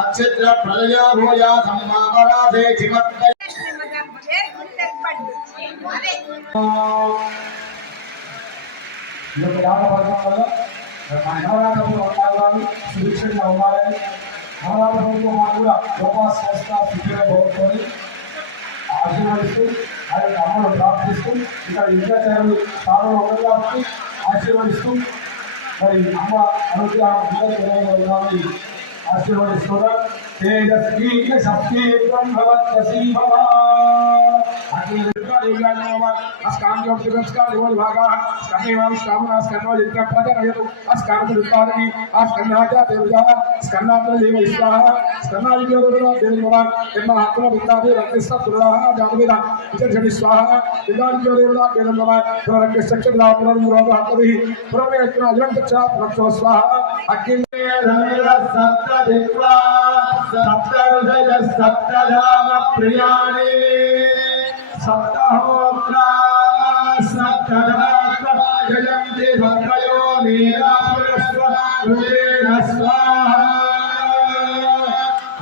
अक्षत्र प्रजया भूया सम्मापराधे चिमत्तय సురక్షితంగా ఉండాలని అమరావతిలో కూడా గొప్ప సంస్థ స్థితిలో బాగుంటుంది ఆశీర్వదిస్తూ ఆయన అమ్మను ప్రార్థిస్తూ ఇక్కడ విద్యాచారులు స్థానంలో ఉన్నారు కాబట్టి ఆశీర్వదిస్తూ మరి అమ్మ అనుగ్రహాన్ని ఆశీర్వదిస్తున్నారు तेजस्वी शक्ति ब्रह्मवत्सी भवा सप्तधाम प्रियाणि सप्तहोत्रा सप्तधात्म जयन्ति भद्रयो नीलापुरस्व रुद्रेण स्वाहा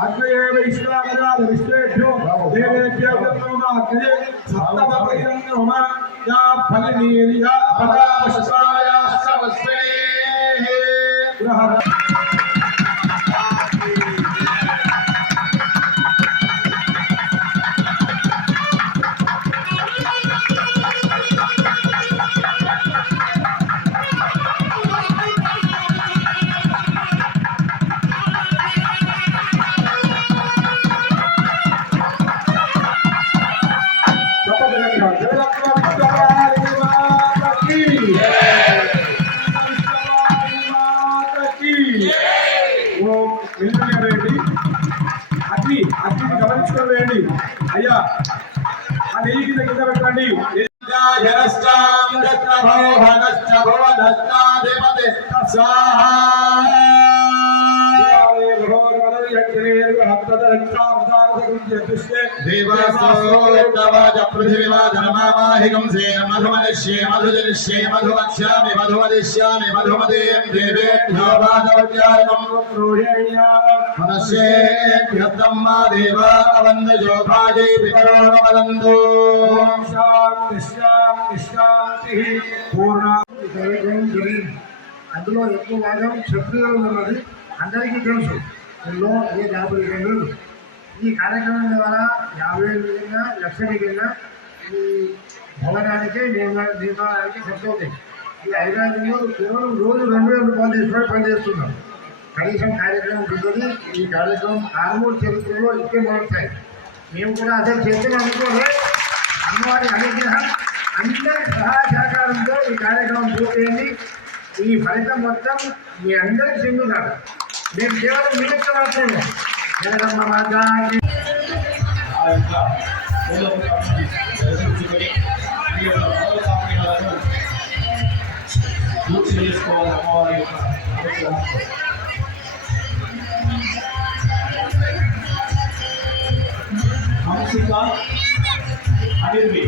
अग्नये वैश्वानराद विश्वेभ्यो देवेभ्यो नमः सप्तमप्रियं नमः या फलनीर्या पदापश्चाया समस्ते ग्रह గమనించుకోండి అయ్యా ఆ నెయ్యి కింద కింద పెట్టండి पृथिवीवाधनमाहिकं सेन मधुमनिष्ये मधुजनिष्ये मधुवक्ष्यामि मधुमदिष्यामि मधुमदेयं देवेभ्यो वादवत्यायकं मनस्येभ्यस्तं मा देवा अवन्दजो भाजै पितरो नमदन्तु शान्ति शान्ति शान्तिः पूर्णा అందులో ఎక్కువ భాగం క్షత్రియులు ఉన్నది అందరికీ తెలుసు ఇందులో 52 ఈ కార్యక్రమం ద్వారా 50,000 మిగిలిన లక్ష మిగిలిన ఈ భవనానికి నిర్మాణానికి ఖర్చు అవుతాయి. ఈ 5,000 కేవలం రోజు 2,000 రూపాయలు తీసుకొని పనిచేస్తున్నాం. కనీసం కార్యక్రమం ఉంటుంది. ఈ కార్యక్రమం ఆర్మూర్ చరిత్రలో ఇప్పే మొదలుతాయి. మేము కూడా అసలు చేద్దాం అనుకోలే. అమ్మవారి అనుగ్రహం అందరి సహాయ సహకారంతో ఈ కార్యక్రమం పూర్తయింది. ఈ ఫలితం మొత్తం మీ అందరికి చెందుతారు. మేము కేవలం నిమిత్తం మాత్రమే జగదమ్మ మార్గాన్ని పూర్తి చేసుకోవాలి. అమ్మవారి హంసిక అనిర్మి